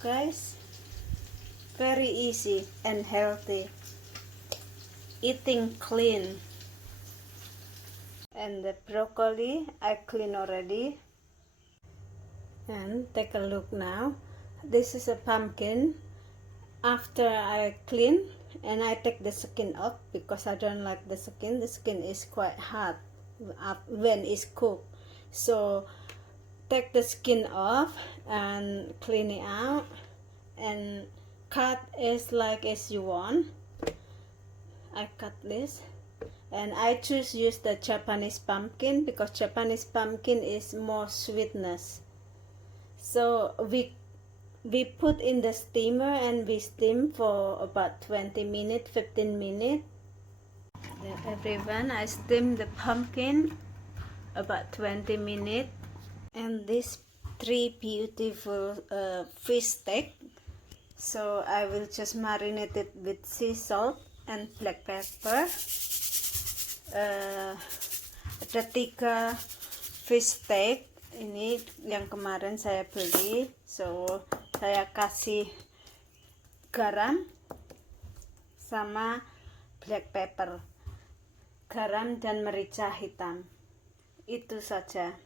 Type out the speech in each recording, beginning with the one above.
guys, very easy and healthy, eating clean. And the broccoli I clean already, and take a look now. This is a pumpkin. After I clean and I take the skin off because I don't like the skin is quite hard when it's cooked. So take the skin off and clean it out and cut as you want. I cut this, and I use the Japanese pumpkin because Japanese pumpkin is more sweetness. So we put in the steamer and we steam for about 20 minutes, 15 minutes. Everyone, I steam the pumpkin about 20 minutes. And these 3 beautiful fish steak. So I will just marinate it with sea salt and black pepper. Ada 3 fish steak. Ini yang kemarin saya beli. So saya kasih garam sama black pepper, garam dan merica hitam. Itu saja.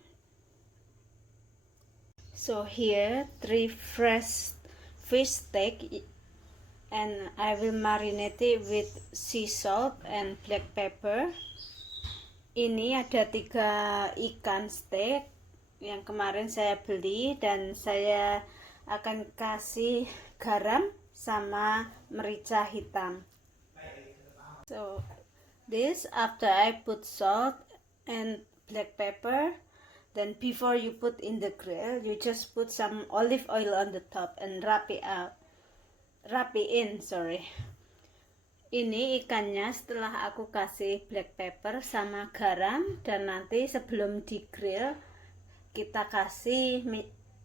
So here 3 fresh fish steak, and I will marinate it with sea salt and black pepper. Ini ada 3 ikan steak yang kemarin saya beli, dan saya akan kasih garam sama merica hitam. So this, after I put salt and black pepper, then before you put in the grill, you just put some olive oil on the top and wrap it in. Ini ikannya setelah aku kasih black pepper sama garam, dan nanti sebelum di grill kita kasih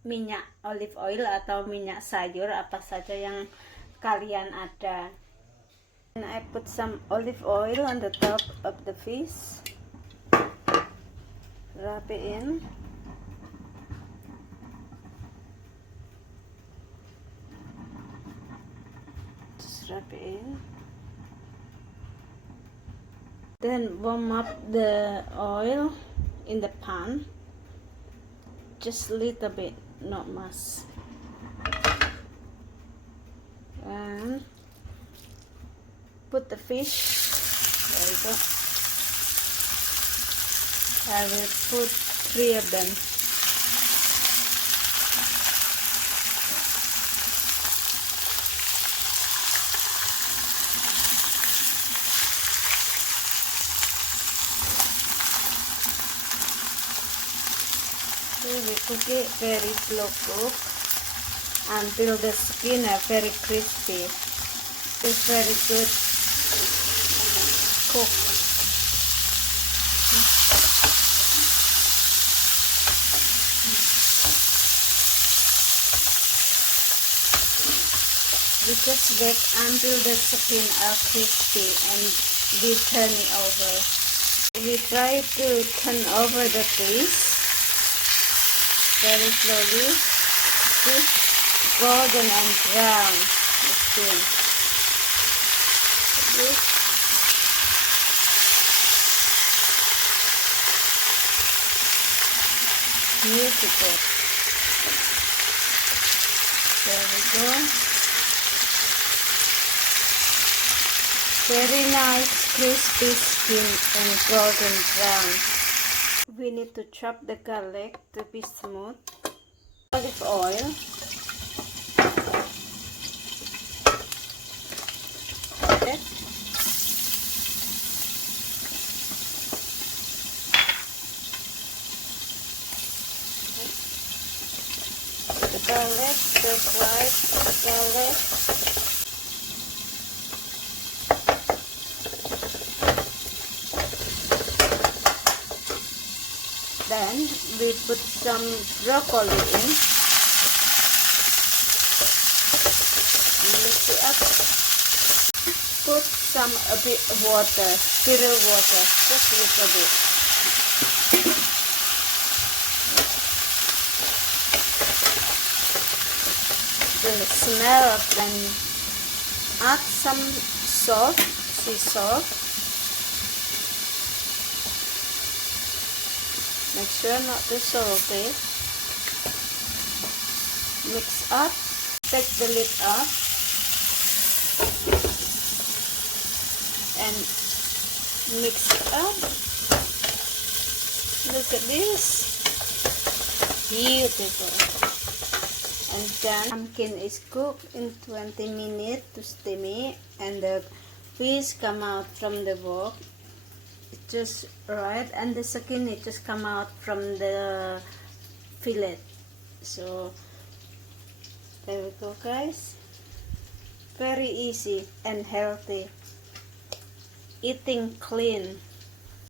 minyak olive oil atau minyak sayur apa saja yang kalian ada. And I put some olive oil on the top of the fish. Wrap it in. Just wrap it in. Then warm up the oil in the pan. Just a little bit, not much. And put the fish. There you go. I will put 3 of them. So we cook it very slow cook until the skin are very crispy. It's very good cook. We just wait until the skin are crispy and we turn it over. We try to turn over the fish very slowly. See, golden and brown the skin. This. Beautiful. There we go. Very nice crispy skin and golden brown. We need to chop the garlic to be smooth. Olive oil. Okay. The garlic, the fried garlic. Then we put some broccoli in. Mix it up. Put a bit water, still water, just a little bit. the smell of them. Add some salt, sea salt. Make sure not too salty. Mix up. Take the lid off. And mix it up. Look at this. Beautiful. And then pumpkin is cooked in 20 minutes to steamy, and the fish come out from the wok. It's just right, and the skin it just come out from the fillet. So there we go, guys. Very easy and healthy. Eating clean.